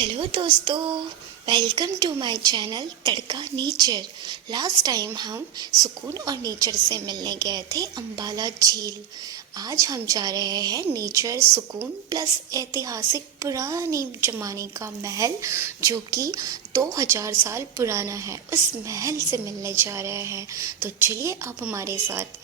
Hello दोस्तों, welcome to my channel Tadka nature. Last time हम सुकून और नेचर से मिलने गए थे अंबाला झील। आज हम जा रहे हैं नेचर, सुकून प्लस ऐतिहासिक पुराने ज़माने का महल जो कि 2000 साल पुराना है। उस महल से मिलने जा रहे हैं, तो चलिए आप हमारे साथ।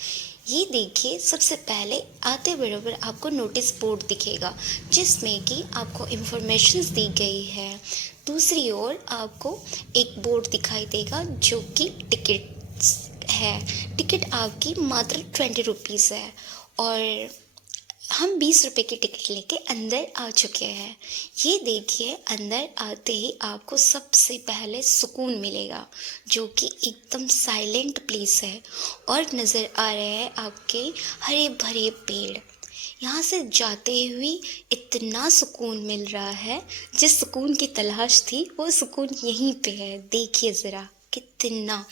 ये देखिए, सबसे पहले आते बराबर आपको नोटिस बोर्ड दिखेगा जिसमें कि आपको इन्फॉर्मेशंस दी गई है। दूसरी ओर आपको एक बोर्ड दिखाई देगा जो कि टिकट है। टिकट आपकी मात्र 20 रुपीज़ है और हम 20 रुपए की टिकट लेके अंदर आ चुके हैं। ये देखिए, अंदर आते ही आपको सबसे पहले सुकून मिलेगा जो कि एकदम साइलेंट प्लेस है और नज़र आ रहे हैं आपके हरे भरे पेड़। यहाँ से जाते हुए इतना सुकून मिल रहा है, जिस सुकून की तलाश थी वो सुकून यहीं पे है। देखिए ज़रा कितना।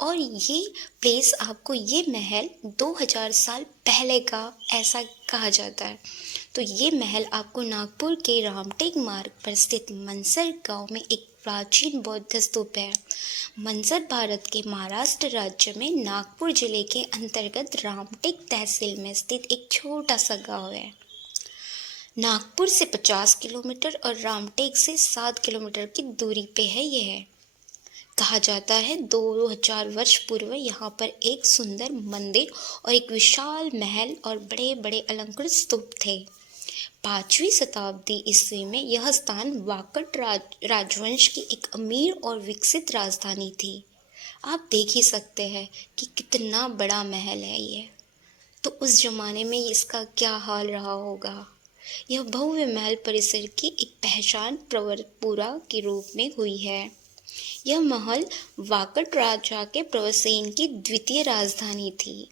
और ये प्लेस आपको, ये महल 2000 साल पहले का ऐसा कहा जाता है। तो ये महल आपको नागपुर के रामटेक मार्ग पर स्थित मनसर गांव में एक प्राचीन बौद्ध स्तूप है। मनसर भारत के महाराष्ट्र राज्य में नागपुर जिले के अंतर्गत रामटेक तहसील में स्थित एक छोटा सा गांव है। नागपुर से 50 किलोमीटर और रामटेक से 7 किलोमीटर की दूरी पे है यह। कहा जाता है 2000 वर्ष पूर्व यहाँ पर एक सुंदर मंदिर और एक विशाल महल और बड़े बड़े अलंकृत स्तूप थे। 5वीं शताब्दी ईस्वी में यह स्थान वाकट राजवंश की एक अमीर और विकसित राजधानी थी। आप देख ही सकते हैं कि कितना बड़ा महल है ये। तो उस जमाने में इसका क्या हाल रहा होगा। यह भव्य महल परिसर की एक पहचान प्रवरपुरा के रूप में हुई है। यह महल वाकट राजा के प्रवसेन की द्वितीय राजधानी थी।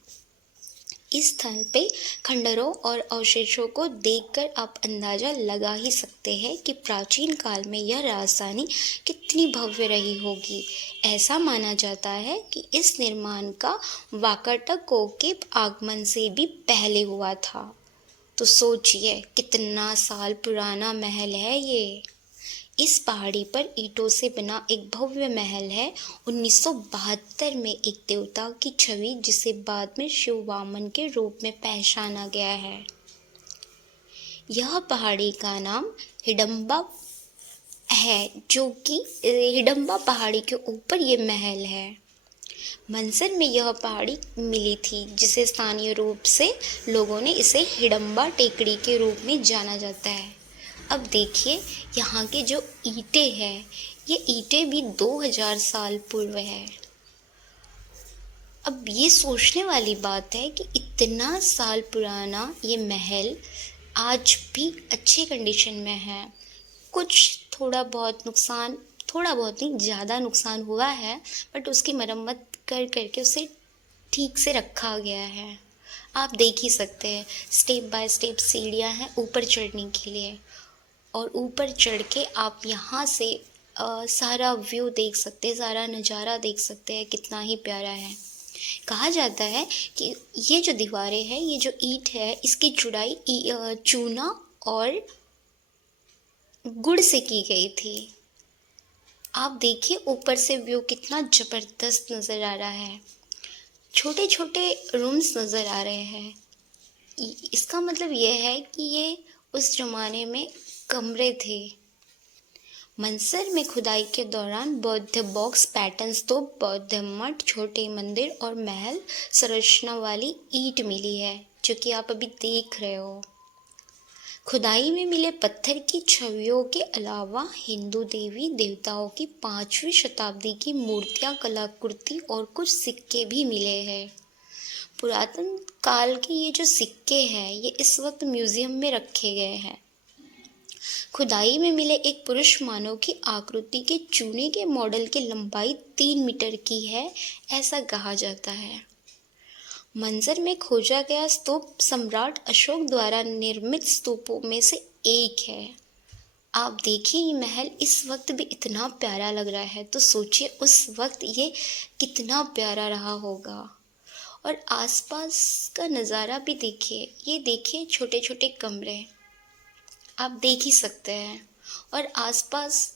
इस स्थान पे खंडरों और अवशेषों को देखकर आप अंदाजा लगा ही सकते हैं कि प्राचीन काल में यह राजधानी कितनी भव्य रही होगी। ऐसा माना जाता है कि इस निर्माण का वाकाटकों के आगमन से भी पहले हुआ था। तो सोचिए कितना साल पुराना महल है ये। इस पहाड़ी पर ईंटों से बना एक भव्य महल है। 1972 में एक देवता की छवि, जिसे बाद में शिव वामन के रूप में पहचाना गया है। यह पहाड़ी का नाम हिडम्बा है, जो कि हिडम्बा पहाड़ी के ऊपर ये महल है। मनसर में यह पहाड़ी मिली थी, जिसे स्थानीय रूप से लोगों ने इसे हिडम्बा टेकड़ी के रूप में जाना जाता है। अब देखिए, यहाँ के जो ईंटें हैं, ये ईंटें भी 2000 साल पूर्व है। अब ये सोचने वाली बात है कि इतना साल पुराना ये महल आज भी अच्छे कंडीशन में है। कुछ थोड़ा बहुत नहीं, ज़्यादा नुकसान हुआ है, बट उसकी मरम्मत कर करके उसे ठीक से रखा गया है। आप देख ही सकते हैं, स्टेप बाय स्टेप सीढ़ियाँ हैं ऊपर चढ़ने के लिए, और ऊपर चढ़ के आप यहाँ से सारा व्यू देख सकते हैं, सारा नज़ारा देख सकते हैं। कितना ही प्यारा है। कहा जाता है कि ये जो दीवारें हैं, ये जो ईंट है, इसकी जुड़ाई चूना और गुड़ से की गई थी। आप देखिए ऊपर से व्यू कितना ज़बरदस्त नज़र आ रहा है। छोटे छोटे रूम्स नज़र आ रहे हैं। इसका मतलब यह है कि ये उस ज़माने में कमरे थे। मनसर में खुदाई के दौरान बौद्ध बॉक्स पैटर्न स्तूप, बौद्ध मठ, छोटे मंदिर और महल संरचना वाली ईंट मिली है, जो कि आप अभी देख रहे हो। खुदाई में मिले पत्थर की छवियों के अलावा हिंदू देवी देवताओं की 5वीं शताब्दी की मूर्तियां, कलाकृति और कुछ सिक्के भी मिले हैं। पुरातन काल के ये जो सिक्के हैं, ये इस वक्त म्यूजियम में रखे गए हैं। खुदाई में मिले एक पुरुष मानव की आकृति के चूने के मॉडल की लंबाई 3 मीटर की है, ऐसा कहा जाता है। मंजर में खोजा गया स्तूप सम्राट अशोक द्वारा निर्मित स्तूपों में से एक है। आप देखिए, ये महल इस वक्त भी इतना प्यारा लग रहा है, तो सोचिए उस वक्त ये कितना प्यारा रहा होगा। और आसपास का नज़ारा भी देखिए। ये देखिए छोटे छोटे कमरे, आप देख ही सकते हैं। और आसपास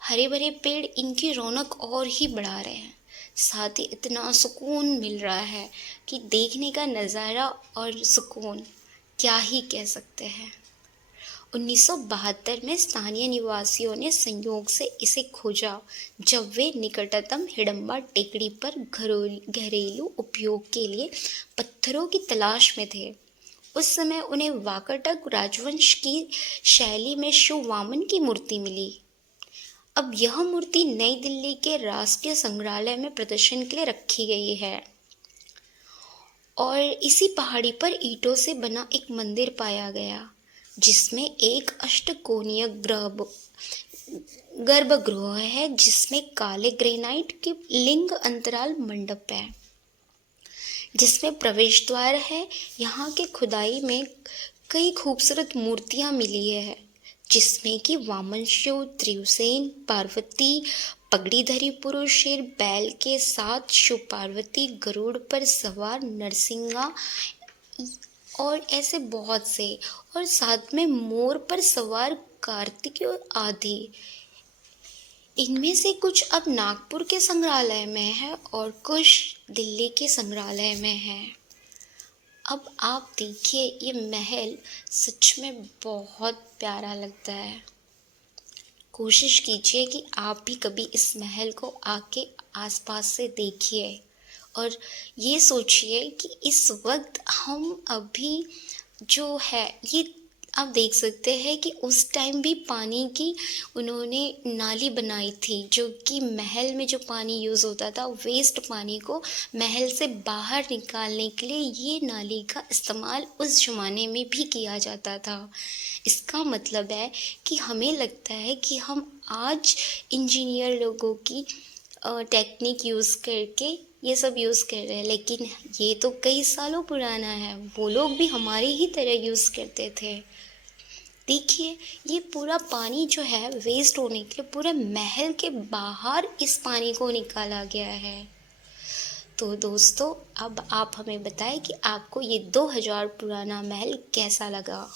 हरे भरे पेड़ इनकी रौनक और ही बढ़ा रहे हैं। साथ ही इतना सुकून मिल रहा है कि देखने का नज़ारा और सुकून क्या ही कह सकते हैं। 1972 में स्थानीय निवासियों ने संयोग से इसे खोजा जब वे निकटतम हिडंबा टेकड़ी पर घरेलू उपयोग के लिए पत्थरों की तलाश में थे। उस समय उन्हें वाकाटक राजवंश की शैली में शिव वामन की मूर्ति मिली। अब यह मूर्ति नई दिल्ली के राष्ट्रीय संग्रहालय में प्रदर्शन के लिए रखी गई है। और इसी पहाड़ी पर ईंटों से बना एक मंदिर पाया गया जिसमें एक अष्टकोणीय गर्भगृह है जिसमें काले ग्रेनाइट के लिंग अंतराल मंडप है जिसमें प्रवेश द्वार है। यहाँ के खुदाई में कई खूबसूरत मूर्तियाँ मिली है जिसमें कि वामन शिव, त्रिसेन, पार्वती, पगड़ीधरी पुरुष शेर बैल के साथ शिव पार्वती, गरुड़ पर सवार नरसिंहा और ऐसे बहुत से, और साथ में मोर पर सवार कार्तिकेय आदि। इनमें से कुछ अब नागपुर के संग्रहालय में है और कुछ दिल्ली के संग्रहालय में है। अब आप देखिए, ये महल सच में बहुत प्यारा लगता है। कोशिश कीजिए कि आप भी कभी इस महल को आके आसपास से देखिए और ये सोचिए कि इस वक्त हम अभी जो है ये आप देख सकते हैं कि उस टाइम भी पानी की उन्होंने नाली बनाई थी, जो कि महल में जो पानी यूज़ होता था वेस्ट पानी को महल से बाहर निकालने के लिए ये नाली का इस्तेमाल उस ज़माने में भी किया जाता था। इसका मतलब है कि हमें लगता है कि हम आज इंजीनियर लोगों की टेक्निक यूज़ करके ये सब यूज़ कर रहे हैं, लेकिन ये तो कई सालों पुराना है। वो लोग भी हमारी ही तरह यूज़ करते थे। देखिए, ये पूरा पानी जो है वेस्ट होने के लिए पूरे महल के बाहर इस पानी को निकाला गया है। तो दोस्तों, अब आप हमें बताएं कि आपको ये 2000 पुराना महल कैसा लगा।